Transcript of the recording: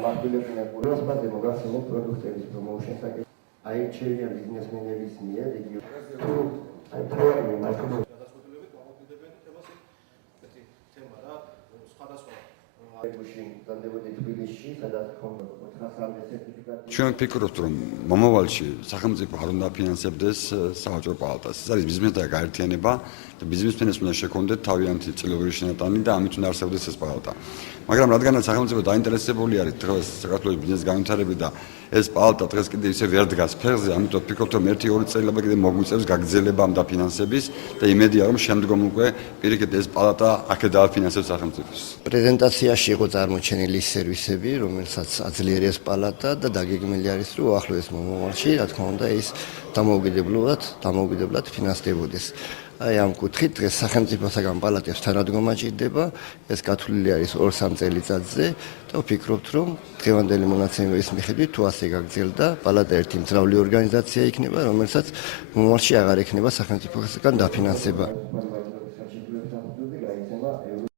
გამახვილებინა გულოსპაზე მოგახსენებთ პროდუქტების პრომოუშენსაკენ აირჩევიან ბიზნესმენების მიერ რეგიონში აი პროექტი მართლაც ჩვენ ვფიქრობთ, რომ მომავალში სახელმწიფო არ უნდა აფინანსებდეს სავაჭრო პალატას. ეს არის ბიზნესმენთა გაერთიანება და ბიზნესმენებს უნდა შექონდეთ თავიანთი წილობრივი შენატანი და ამით უნდა არსებობდეს ეს პალატა. მაგრამ რადგანაც სახელმწიფო დაინტერესებული არის დღეს საქართველოს ბიზნესის განვითარებით და ეს პალატა დღეს კიდე ისე ვერ დგას ფეხზე, ამიტომ ვფიქრობთ, რომ 1-2 წელიწად კიდე მოგვიწევს გაგრძელება ამ დაფინანსების და იმედია, რომ შემდგომ უკვე პირიქით ეს პალატა აქ დააფინანსებს სახელმწიფოს. პრეზენტაციაში იყო წარმოჩენილი სერვისები, რომელსაც აძლიერებს პალატა და დაგეგმილი არის, რომ ახლოს მომავალში, რა თქმა უნდა, ის დამოუკიდებლად ფინანსდებოდეს. აი ამ კუთხით დღეს სახელმწიფოსაგან პალატებს თანადგომა ჭირდება, ეს გათვლილი არის 2-3 წელიწადზე და ვფიქრობთ, რომ დღევანდელი მონაცემების მიხედვით თუ ასე გაგრძელდა, პალატა ერთი მძრავი ორგანიზაცია იქნება, რომელსაც მომავალში აღარ ექნება სახელმწიფოსაგან დაფინანსება.